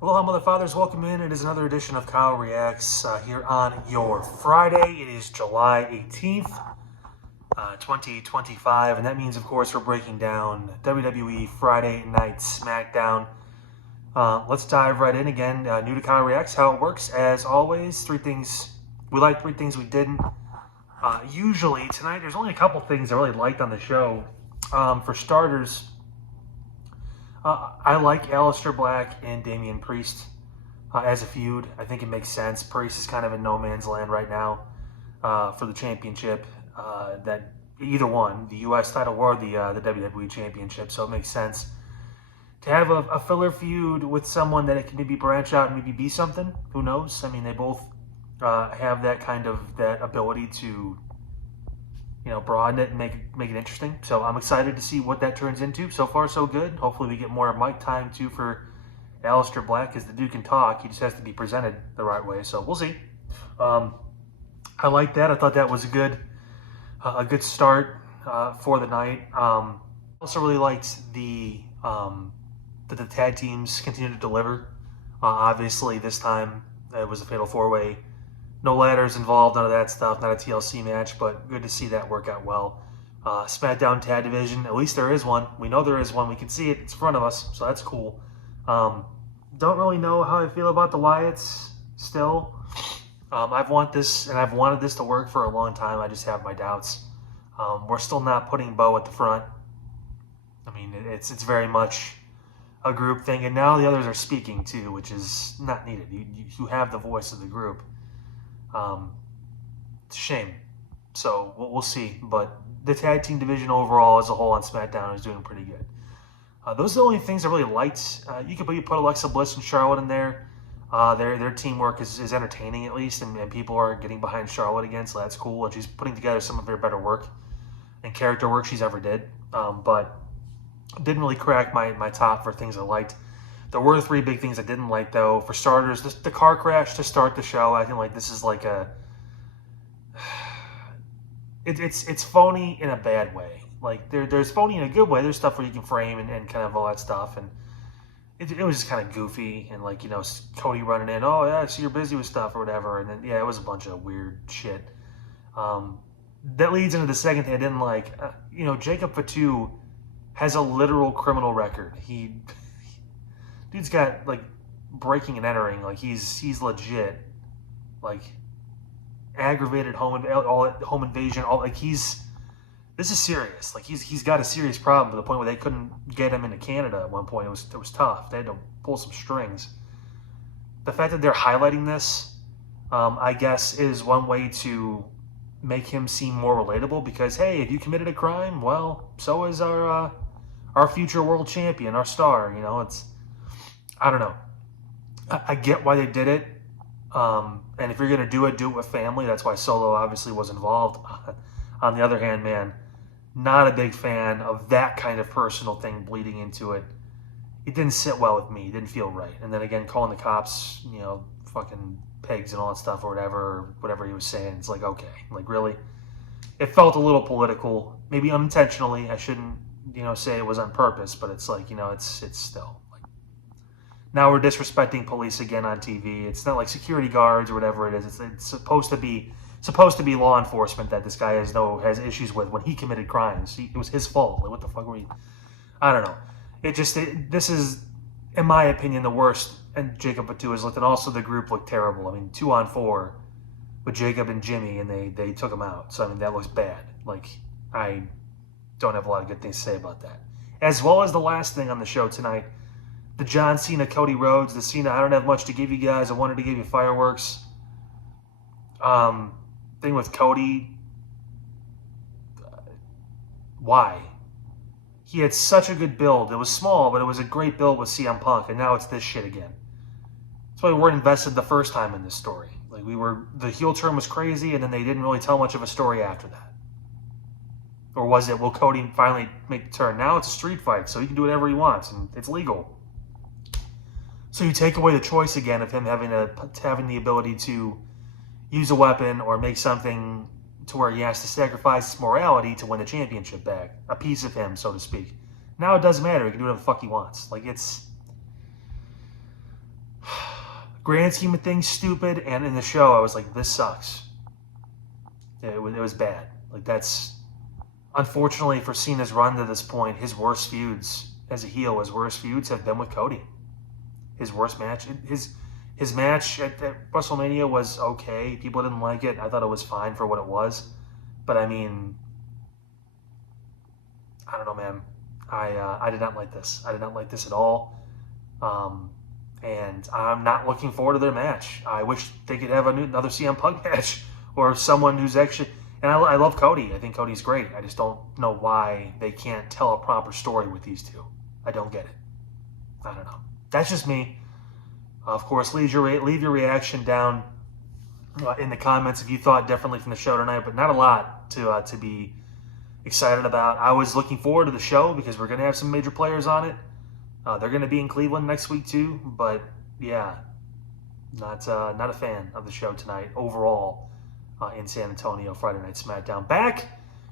Aloha, Mother Fathers. Welcome in. It is another edition of Kyle Reacts here on your Friday. It is July 18th, 2025. And that means, of course, we're breaking down WWE Friday Night Smackdown. Let's dive right in again. New to Kyle Reacts, how it works. As always, three things we liked, three things we didn't. Usually, tonight, there's only a couple things I really liked on the show. For starters, I like Aleister Black and Damian Priest as a feud. I think it makes sense. Priest is kind of in no man's land right now for the championship. That either one, the U.S. title or the WWE championship, so it makes sense to have a filler feud with someone that it can maybe branch out and maybe be something. Who knows? I mean, they both have that kind of that ability to broaden it and make it interesting. So I'm excited to see what that turns into. So far, so good. Hopefully, we get more mic time too for Aleister Black, because the dude can talk. He just has to be presented the right way. So we'll see. I like that. I thought that was a good start for the night. Also, really liked that the tag teams continue to deliver. Obviously, this time it was a fatal four-way. No ladders involved, none of that stuff, not a TLC match, but good to see that work out well. Smackdown Tag Division, at least there is one. We know there is one. We can see it. It's in front of us, so that's cool. Don't really know how I feel about the Wyatts still. I've wanted this to work for a long time. I just have my doubts. We're still not putting Bo at the front. I mean, it's very much a group thing, and now the others are speaking too, which is not needed. You have the voice of the group. It's a shame. So we'll see. But the tag team division overall as a whole on SmackDown is doing pretty good. Those are the only things I really liked. You could put Alexa Bliss and Charlotte in there. Their teamwork is entertaining at least, and people are getting behind Charlotte again, so that's cool. And she's putting together some of her better work and character work she's ever did. But didn't really crack my top for things I liked. There were three big things I didn't like, though. For starters, the car crash to start the show. I think this is like it's phony in a bad way. Like there's phony in a good way. There's stuff where you can frame and kind of all that stuff, and it was just kind of goofy and Cody running in. Oh yeah, I see you're busy with stuff or whatever, and then it was a bunch of weird shit. That leads into the second thing I didn't like. Jacob Fatu has a literal criminal record. Dude's got breaking and entering. He's legit. Aggravated home invasion. This is serious. He's got a serious problem to the point where they couldn't get him into Canada at one point. It was tough. They had to pull some strings. The fact that they're highlighting this, I guess, is one way to make him seem more relatable. Because hey, if you committed a crime, well, so is our future world champion, our star. I don't know. I get why they did it. And if you're going to do it with family. That's why Solo obviously was involved. On the other hand, man, not a big fan of that kind of personal thing bleeding into it. It didn't sit well with me. It didn't feel right. And then again, calling the cops, fucking pigs and all that stuff or whatever he was saying. It's okay. Really? It felt a little political. Maybe unintentionally. I shouldn't, say it was on purpose, but it's it's still. Now we're disrespecting police again on TV. It's not like security guards or whatever it is. It's supposed to be law enforcement that this guy has issues with when he committed crimes. It was his fault. What the fuck were you? I don't know. This is, in my opinion, the worst. And Jacob Fatu has looked, and also the group looked terrible. I mean, 2-on-4 with Jacob and Jimmy, and they took him out. So I mean, that looks bad. I don't have a lot of good things to say about that. As well as the last thing on the show tonight. The John Cena, Cody Rhodes, the Cena, I don't have much to give you guys. I wanted to give you fireworks. Thing with Cody. Why? He had such a good build. It was small, but it was a great build with CM Punk, and now it's this shit again. That's why we weren't invested the first time in this story. The heel turn was crazy, and then they didn't really tell much of a story after that. Or was it, will Cody finally make the turn? Now it's a street fight, so he can do whatever he wants, and it's legal. So you take away the choice again of him having the ability to use a weapon or make something to where he has to sacrifice his morality to win the championship back. A piece of him, so to speak. Now it doesn't matter. He can do whatever the fuck he wants. grand scheme of things, stupid. And in the show, I was like, this sucks. It was bad. Like, that's, unfortunately for Cena's run to this point, his worst feuds as a heel, his worst feuds have been with Cody. His worst match, his match at WrestleMania was okay. People didn't like it. I thought it was fine for what it was. But I mean, I don't know, man. I did not like this. I did not like this at all. And I'm not looking forward to their match. I wish they could have another CM Punk match or someone who's actually... And I love Cody. I think Cody's great. I just don't know why they can't tell a proper story with these two. I don't get it. I don't know. That's just me. Of course, leave your reaction down in the comments if you thought differently from the show tonight, but not a lot to be excited about. I was looking forward to the show because we're going to have some major players on it. They're going to be in Cleveland next week too, but yeah, not a fan of the show tonight overall in San Antonio, Friday Night Smackdown. Back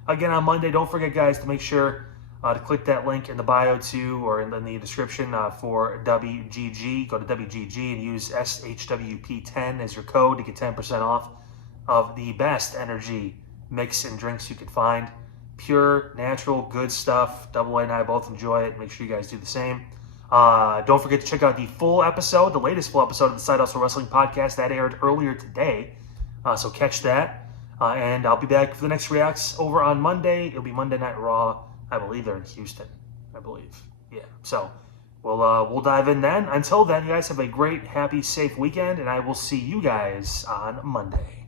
again on Monday. Don't forget, guys, to make sure to click that link in the bio too, or in the description for WGG. Go to WGG and use SHWP10 as your code to get 10% off of the best energy mix and drinks you could find. Pure, natural, good stuff. Double A and I both enjoy it. Make sure you guys do the same. Don't forget to check out the full episode, the latest full episode of the Side Hustle Wrestling Podcast that aired earlier today. So catch that. And I'll be back for the next Reacts over on Monday. It'll be Monday Night Raw. I believe they're in Houston. I believe. Yeah. So we'll dive in then. Until then, you guys have a great, happy, safe weekend, and I will see you guys on Monday.